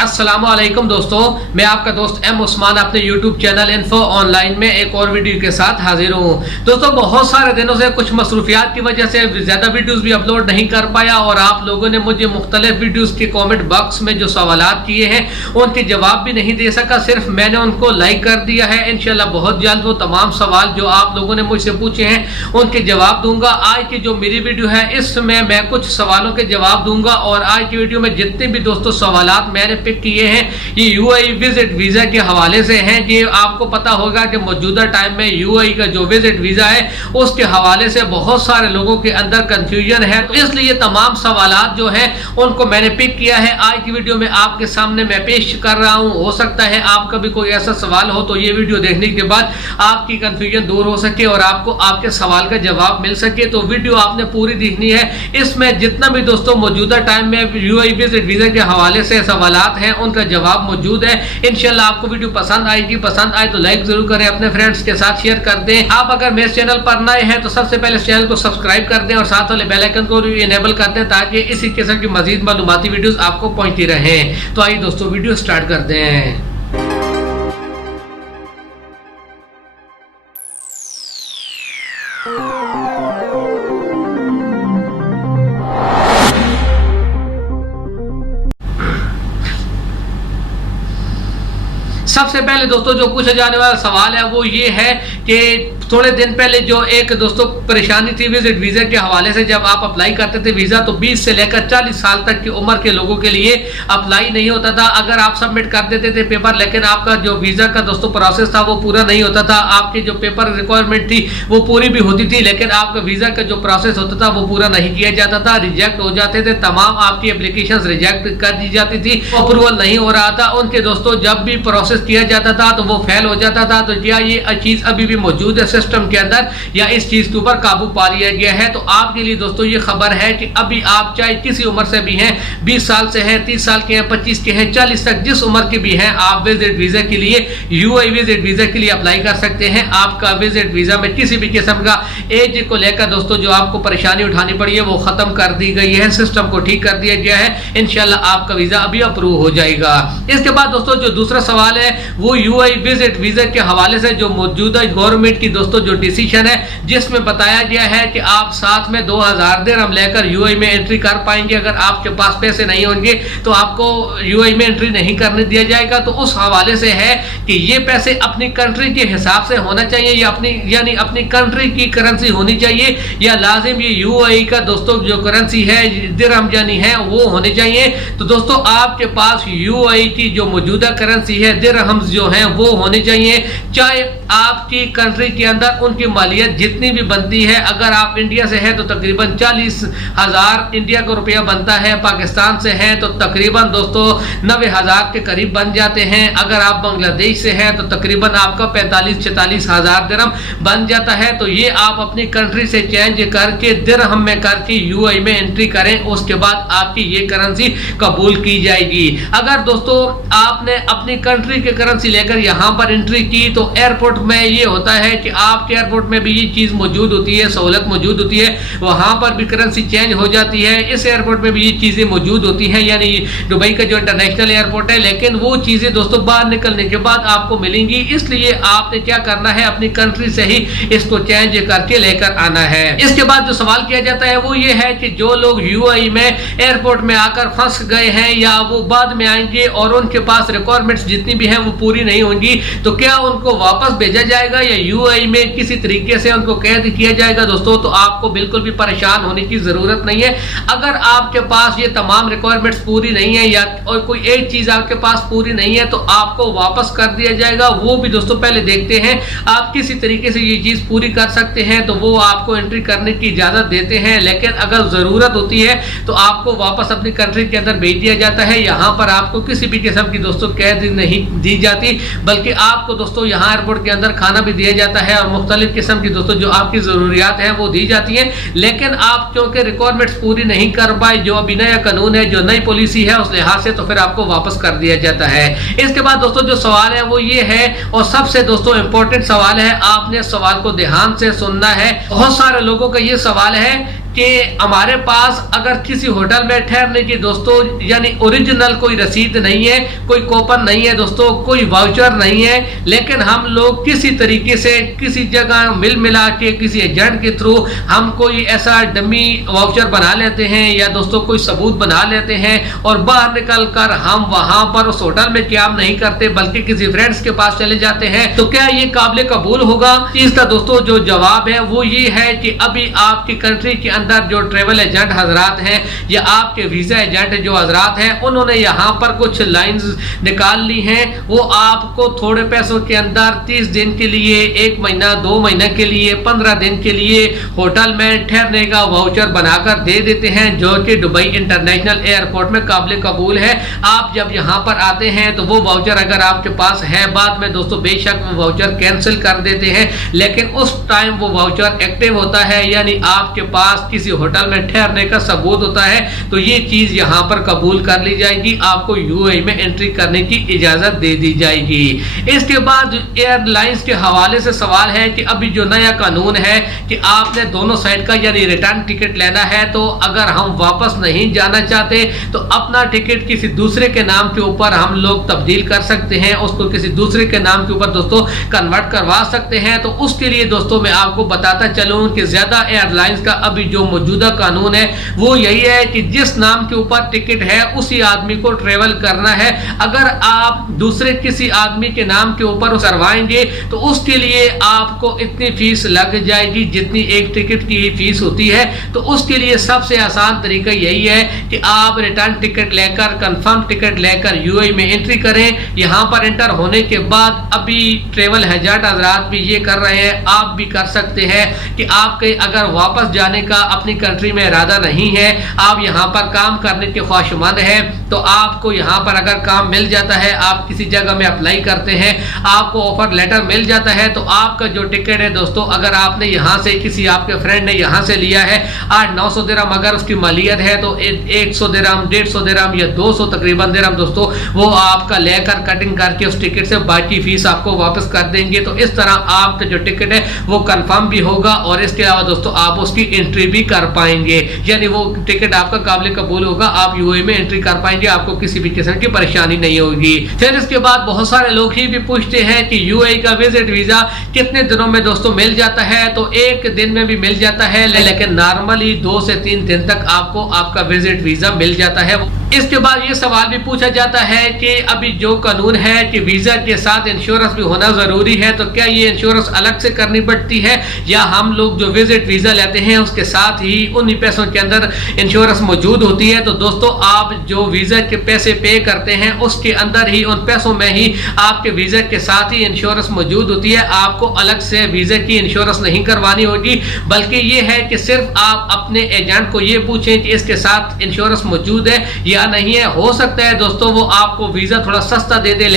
अस्सलामुअलैकुम दोस्तों, मैं आपका दोस्त एम उस्मान अपने यूट्यूब चैनल इन्फो ऑनलाइन में एक और वीडियो के साथ हाजिर हूँ। दोस्तों, बहुत सारे दिनों से कुछ मसरूफियात की वजह से ज़्यादा वीडियोस भी अपलोड नहीं कर पाया और आप लोगों ने मुझे मुख्तलिफ वीडियोस के कमेंट बॉक्स में जो सवालात किए हैं उनके जवाब भी नहीं दे सका, सिर्फ मैंने उनको लाइक कर दिया है। इंशाल्लाह बहुत जल्द वो तमाम सवाल जो आप लोगों ने मुझसे पूछे हैं उनके जवाब दूंगा। आज की जो मेरी वीडियो है इसमें मैं कुछ सवालों के जवाब दूंगा और आज की वीडियो में जितने भी दोस्तों सवालात मैंने पिक किए हैं ये यूएई विजिट वीजा के हवाले से हैं। ये आपको पता होगा कि मौजूदा टाइम में यूएई का जो विजिट वीजा है उसके हवाले से बहुत सारे लोगों के अंदर कंफ्यूजन है, तो इसलिए तमाम सवालात जो है उनको मैंने पिक किया है। आज की वीडियो में आपके सामने मैं पेश कर रहा हूं। हो सकता है आपका भी कोई ऐसा सवाल हो तो ये वीडियो देखने के बाद आपकी कंफ्यूजन दूर हो सके और आपको आपके सवाल का जवाब मिल सके, तो वीडियो आपने पूरी देखनी है। इसमें जितना भी दोस्तों मौजूदा टाइम में यूएई विजिट वीजा के हवाले से सवालात हैं उनका जवाब मौजूद है। इंशाल्लाह आपको वीडियो पसंद आएगी। पसंद आए तो लाइक जरूर करें, अपने फ्रेंड्स के साथ शेयर कर दें। आप अगर मेरे चैनल पर नए हैं तो सबसे पहले चैनल को सब्सक्राइब कर दें और साथ वाले बेल आइकन को भी इनेबल कर दें ताकि इसी किस्म की मजीद मालूमाती वीडियोस आपको पहुंचती रहें। तो आइए दोस्तों वीडियो स्टार्ट करते हैं। सबसे पहले दोस्तों जो पूछा जाने वाला सवाल है वो ये है कि थोड़े दिन पहले जो एक दोस्तों परेशानी थी विजिट वीजा के हवाले से, जब आप अप्लाई करते थे वीजा तो 20 से लेकर 40 साल तक की उम्र के लोगों के लिए अप्लाई नहीं होता था। अगर आप सबमिट कर देते थे पेपर लेकिन आपका जो वीजा का दोस्तों प्रोसेस था वो पूरा नहीं होता था। आपकी जो पेपर रिक्वायरमेंट थी वो पूरी भी होती थी लेकिन आपका वीजा का जो प्रोसेस होता था वो पूरा नहीं किया जाता था, रिजेक्ट हो जाते थे। तमाम आपकी एप्लीकेशन रिजेक्ट कर दी जाती थी, अप्रूवल नहीं हो रहा था उनके दोस्तों। जब भी प्रोसेस किया जाता था तो वो फेल हो जाता था। तो क्या ये चीज अभी भी मौजूद है सिस्टम के अंदर या इस चीज के ऊपर काबू पा लिया गया है? तो आपके लिए दोस्तों ये खबर है कि अभी आप चाहे किसी उम्र से भी हैं, 20 साल से हैं, 30 साल के हैं, 25 के हैं, 40 तक जिस उम्र के भी हैं, आप विजिट वीजा के लिए यूएई विजिट वीजा के लिए अप्लाई कर सकते हैं। आपका विजिट वीजा में किसी भी किस्म का एज को लेकर दोस्तों जो आपको परेशानी उठानी पड़ी है वो खत्म कर दी गई है, सिस्टम को ठीक कर दिया गया है। इंशाल्लाह आपका वीजा अभी अप्रूव हो जाएगा। इसके बाद दोस्तों जो दूसरा सवाल है वो यूएई विजिट वीजा के हवाले से जो मौजूदा गवर्नमेंट की दोस्तों जो डिसीजन है जिसमें बताया गया है कि आप साथ में 2000 दिरहम लेकर यूएई में एंट्री कर पाएंगे। अगर आपके पास पैसे नहीं होंगे तो आपको यूएई में एंट्री नहीं करने दिया जाएगा। तो उस हवाले से है कि ये पैसे अपनी कंट्री के हिसाब से होना चाहिए या यानी अपनी कंट्री की करेंसी होनी चाहिए या लाजिम ये यूएई का दोस्तों जो करेंसी है दिरहम यानी है वो होनी चाहिए। तो दोस्तों आपके पास यूएई की जो मौजूदा करेंसी है दिरहम जो है वो होनी चाहिए, चाहे आपकी कंट्री के अंदर उनकी मालियत जितनी भी बनती है। अगर आप इंडिया से हैं तो तकरीबन 40,000 इंडिया का रुपया बनता है, पाकिस्तान से हैं तो तकरीबन दोस्तों 90,000 के करीब बन जाते हैं। अगर आप बांग्लादेश से हैं तो तकरीबन आपका 45-46 हजार दिरहम बन जाता है। तो ये आप अपनी कंट्री से चेंज करके दिरहम में करके यूएई में एंट्री करें, उसके बाद आपकी ये करेंसी कबूल की जाएगी। अगर दोस्तों आपने अपनी कंट्री की करेंसी लेकर यहाँ पर एंट्री की तो एयरपोर्ट में ये होता है कि आपके एयरपोर्ट में भी ये चीज मौजूद होती है, सहूलत मौजूद होती है, वहां पर भी करेंसी चेंज हो जाती है। इस एयरपोर्ट में भी ये चीजें मौजूद होती हैं, यानी दुबई का जो इंटरनेशनल एयरपोर्ट है, लेकिन वो चीजें दोस्तों बाहर निकलने के बाद आपको मिलेंगी। इसलिए आपने क्या करना है, अपनी कंट्री से ही इसको चेंज करके लेकर आना है। इसके बाद जो सवाल किया जाता है वो ये है कि जो लोग यूएई में एयरपोर्ट में आकर फंस गए हैं या वो बाद में आएंगे और उनके पास रिक्वायरमेंट्स जितनी भी हैं वो पूरी नहीं होंगी, तो क्या उनको वापस भेजा जाएगा या यूएई में किसी तरीके से उनको कैद किया जाएगा? दोस्तों तो आपको बिल्कुल भी परेशान होने की जरूरत नहीं है। अगर आपके पास ये तमाम रिक्वायरमेंट्स पूरी नहीं है या और कोई एक चीज आपके पास पूरी नहीं है तो आपको वापस कर दिया जाएगा। वो भी दोस्तों पहले देखते हैं आप किसी तरीके से ये चीज पूरी कर सकते हैं तो वो आपको एंट्री करने की इजाजत देते हैं, लेकिन अगर जरूरत होती है तो आपको वापस अपनी कंट्री के अंदर भेज दिया जाता है। यहाँ पर आपको किसी भी किस्म की दोस्तों कैद नहीं दी जाती, बल्कि आपको दोस्तों यहाँ एयरपोर्ट के अंदर खाना भी दिया जाता है और मुख्तलिफ किस्म की दोस्तों जो आपकी जरूरियात हैं वो दी जाती हैं। लेकिन आप क्योंकि रिक्वायरमेंट्स पूरी नहीं कर पाए, जो अभी नया कानून है, जो नई पॉलिसी है, उस लिहाज से तो फिर आपको वापस कर दिया जाता है। इसके बाद दोस्तों जो सवाल है वो ये है और सबसे दोस्तों इंपॉर्टेंट सवाल है, आपने सवाल को ध्यान से सुनना है। बहुत सारे लोगों का ये सवाल है कि हमारे पास अगर किसी होटल में ठहरने की दोस्तों यानी ओरिजिनल कोई रसीद नहीं है, कोई कूपन नहीं है दोस्तों, कोई वाउचर नहीं है, लेकिन हम लोग किसी तरीके से किसी जगह मिल मिला के किसी एजेंट के थ्रू हम कोई ऐसा डमी वाउचर बना लेते हैं या दोस्तों कोई सबूत बना लेते हैं और बाहर निकल कर हम वहां पर उस होटल में क्याम नहीं करते बल्कि किसी फ्रेंड्स के पास चले जाते हैं, तो क्या ये काबिल कबूल होगा? इसका दोस्तों जो जवाब है वो ये है कि अभी आपकी कंट्री के अंदर जो ट्रेवल एजेंट हजरात हैं या आपके वीजा एजेंट जो हजरात हैं उन्होंने यहाँ पर कुछ लाइंस निकाल ली हैं। वो आपको थोड़े पैसों के अंदर 30 दिन के लिए, 1 महीना 2 महीने के लिए, 15 दिन के लिए होटल में ठहरने का वाउचर बनाकर दे देते हैं जो कि दुबई इंटरनेशनल एयरपोर्ट में काबिल कबूल है। आप जब यहाँ पर आते हैं तो वो वाउचर अगर आपके पास है, बाद में दोस्तों बेशक वो वाउचर कैंसिल कर देते हैं, लेकिन उस टाइम वो वाउचर एक्टिव होता है, यानी आपके पास किसी होटल में ठहरने का सबूत होता है, तो ये चीज यहाँ पर कबूल कर ली जाएगी, आपको यूएई में एंट्री करने की इजाजत दे दी जाएगी। इसके बाद एयरलाइंस के हवाले से सवाल है कि अभी जो नया कानून है कि आपने दोनों साइड का यानी रिटर्न टिकट लेना है, तो अगर हम वापस नहीं जाना चाहते तो अपना टिकट किसी दूसरे के नाम के ऊपर हम लोग तब्दील कर सकते हैं, उसको किसी दूसरे के नाम के ऊपर दोस्तों कन्वर्ट करवा सकते हैं। तो उसके लिए दोस्तों मैं आपको बताता चलूं कि ज्यादा एयरलाइंस का अभी जो मौजूदा कानून है वो यही है कि जिस नाम के ऊपर टिकट है उसी आदमी को ट्रेवल करना है। अगर आप दूसरे किसी आदमी के नाम के ऊपर करवाएंगे तो उसके लिए आपको इतनी फीस लग जाएगी जितनी एक टिकट की ही फीस होती है। तो उसके लिए सबसे आसान तरीका यही है कि आप रिटर्न टिकट लेकर, कंफर्म टिकट लेकर यूएई में एंट्री करें। यहाँ पर एंटर होने के बाद अभी ट्रेवल एजेंट हजरात भी ये कर रहे हैं, आप भी कर सकते हैं कि आपके अगर वापस जाने का अपनी कंट्री में इरादा नहीं है, आप यहाँ पर काम करने के ख्वाहिशमंद हैं, तो आपको यहाँ पर अगर काम मिल जाता है, आप किसी जगह में अप्लाई करते हैं, आपको ऑफर लेटर मिल जाता है, तो आपका जो टिकट है दोस्तों अगर आपने यहाँ से किसी आपके फ्रेंड ने यहाँ से लिया है 800-900 दिरहम अगर उसकी मालियत है तो 100 दिरहम, 150 दिरहम या 200 तकरीबन दिरहम दोस्तों वो आपका लेकर कटिंग करके उस टिकट से बाकी फीस आपको वापस कर देंगे। तो इस तरह आपका जो टिकट है वो कंफर्म भी होगा और इसके अलावा दोस्तों आप उसकी एंट्री भी कर पाएंगे, यानी वो टिकट आपका काबिल कबूल होगा, आप यूएई में एंट्री कर पाएंगे, आपको किसी भी किस्म की परेशानी नहीं होगी। फिर इसके बाद बहुत सारे लोग ही भी पूछते हैं कि यूएई का विजिट वीजा कितने दिनों में दोस्तों मिल जाता है? तो 1 दिन में भी मिल जाता है, लेकिन नॉर्मली 2 से 3 दिन तक आपको आपका विजिट वीजा मिल जाता है। इसके बाद ये सवाल भी पूछा जाता है कि अभी जो कानून है कि वीजा के साथ इंश्योरेंस भी होना जरूरी है, तो क्या ये इंश्योरेंस अलग से करनी पड़ती है या हम लोग जो विजिट वीजा लेते हैं उसके साथ ही उन्हीं पैसों के अंदर इंश्योरेंस मौजूद होती है? तो दोस्तों आप जो वीजा के पैसे पे करते हैं उसके अंदर ही, उन पैसों में ही आपके वीजा के साथ ही इंश्योरेंस मौजूद होती है। आपको अलग से वीजा की इंश्योरेंस नहीं करवानी होगी, बल्कि ये है कि सिर्फ आप अपने एजेंट को ये पूछें कि इसके साथ इंश्योरेंस मौजूद है या नहीं है। हो सकता है दोस्तों वो आपको वीजा थोड़ा सस्ता दे दे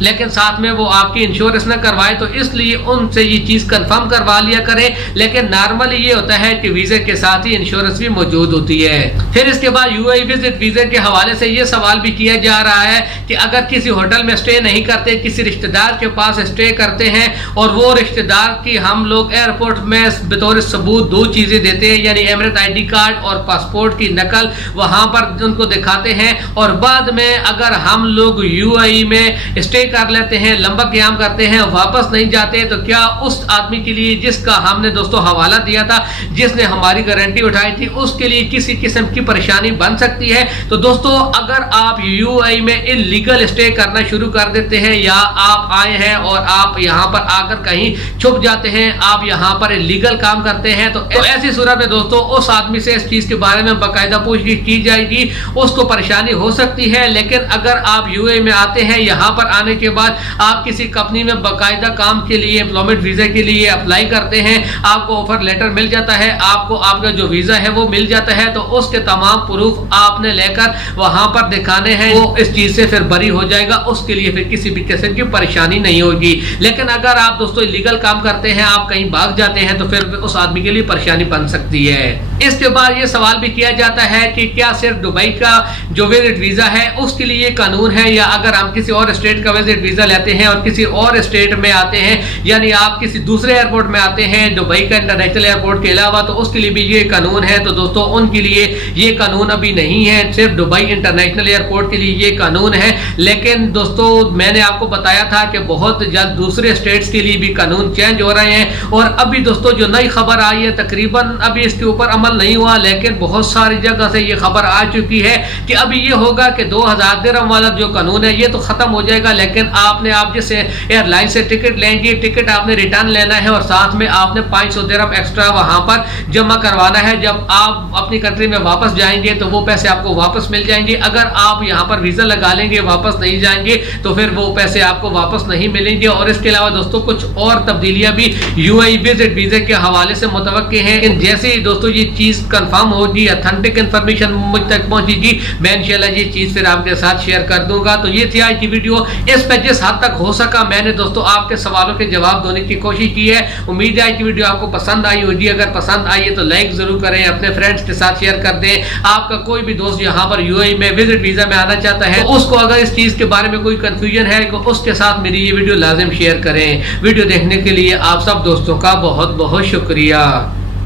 लेकिन साथ में वो आपकी इंश्योरेंस ना करवाए, तो इसलिए उनसे ये चीज कंफर्म करवा लिया करें। लेकिन नॉर्मली ये होता है कि वीजा के साथ ही इंश्योरेंस भी मौजूद होती है। फिर इसके बाद यूएई विजिट वीजा के हवाले से ये सवाल भी किया जा रहा है कि अगर किसी होटल में स्टे नहीं करते, किसी रिश्तेदार के पास स्टे करते हैं और वो रिश्तेदार की हम लोग एयरपोर्ट में बतौर सबूत 2 चीजें देते हैं, यानी एमिरेट ID कार्ड और पासपोर्ट की नकल वहां पर उनको दिखाते हैं, और बाद में अगर हम लोग यूएई में स्टे कर लेते हैं, लंबा क़याम करते हैं, वापस नहीं जाते, तो क्या उस आदमी के लिए जिसका हमने दोस्तों हवाला दिया था, जिसने हमारी गारंटी उठाई थी, उसके लिए किसी किस्म की परेशानी बन सकती है? तो दोस्तों अगर आप यूएई में इलीगल स्टे करना शुरू कर देते हैं या आप आए हैं और आप यहाँ पर आकर कहीं छुप जाते हैं, आप यहाँ पर इलीगल काम करते हैं, तो ऐसी सूरत में दोस्तों उस आदमी से इस चीज के बारे में बाकायदा पूछताछ की जाएगी, उसको परेशानी हो सकती है। लेकिन अगर आप यूएई में आते हैं, यहाँ पर आने के बाद आप किसी कंपनी में बाकायदा काम के लिए, एम्प्लॉयमेंट वीजा के लिए अप्लाई करते हैं, आपको ऑफर लेटर मिल जाता है, आपको आपका जो वीजा है वो मिल जाता है, तो उसके तमाम प्रूफ आपने लेकर वहां पर दिखाने हैं, वो इस चीज से फिर बरी हो जाएगा, उसके लिए फिर किसी भी किस्म की परेशानी नहीं होगी। लेकिन अगर आप दोस्तों इलीगल काम करते हैं, आप कहीं भाग जाते हैं, तो फिर उस आदमी के लिए परेशानी बन सकती है। इसके बाद ये सवाल भी किया जाता है कि क्या सिर्फ दुबई का जो विजिट वीजा है उसके लिए ये कानून है, या अगर हम किसी और स्टेट का विजिट वीजा लेते हैं और किसी और स्टेट में आते हैं, यानी आप किसी दूसरे एयरपोर्ट में आते हैं दुबई का इंटरनेशनल एयरपोर्ट के अलावा, तो उसके लिए भी ये कानून है। तो दोस्तों उनके लिए ये कानून अभी नहीं है, सिर्फ दुबई इंटरनेशनल एयरपोर्ट के लिए ये कानून है। लेकिन दोस्तों मैंने आपको बताया था कि बहुत जल्द दूसरे स्टेट्स के लिए भी कानून चेंज हो रहे हैं। और अभी दोस्तों जो नई खबर आई है, तकरीबन अभी इसके ऊपर अमल नहीं हुआ, लेकिन बहुत सारी जगह से ये खबर आ चुकी है कि अभी ये होगा कि 2000 दिरहम वाला जो कानून है ये तो खत्म हो जाएगा, लेकिन आप जैसे एयरलाइन से टिकट लेंगे, टिकट आपने रिटर्न लेना है और साथ में आपने 500 दिरहम एक्स्ट्रा वहां पर जमा करवाना है। जब आप अपनी कंट्री में वापस जाएंगे तो वो पैसे आपको वापस मिल जाएंगे। अगर आप यहाँ पर वीजा लगा लेंगे, वापस नहीं जाएंगे, तो फिर वो पैसे आपको वापस नहीं मिलेंगे। और इसके अलावा दोस्तों कुछ और तब्दीलियां भी यूएई विजिट वीजे के हवाले से मुतवक्के हैं। जैसे ही दोस्तों ये चीज कंफर्म होगी, ऑथेंटिक इंफॉर्मेशन मुझ तक पहुंचेगी, मैं इंशाल्लाह ये चीज फिर आपके साथ शेयर कर दूंगा। तो ये थी आज की वीडियो। इस पे जिस हद तक हो सका मैंने दोस्तों आपके सवालों के जवाब देने की कोशिश की है। उम्मीद है आज की वीडियो आपको पसंद आई होगी। अगर पसंद आई है तो लाइक जरूर करें, अपने फ्रेंड्स के साथ शेयर कर दें। आपका कोई भी दोस्त यहाँ पर यूएई में विजिट वीजा में आना चाहता है, तो उसको अगर इस चीज के बारे में कोई कंफ्यूजन है तो उसके साथ मेरी ये वीडियो लाजिम शेयर करें। वीडियो देखने के लिए आप सब दोस्तों का बहुत बहुत शुक्रिया।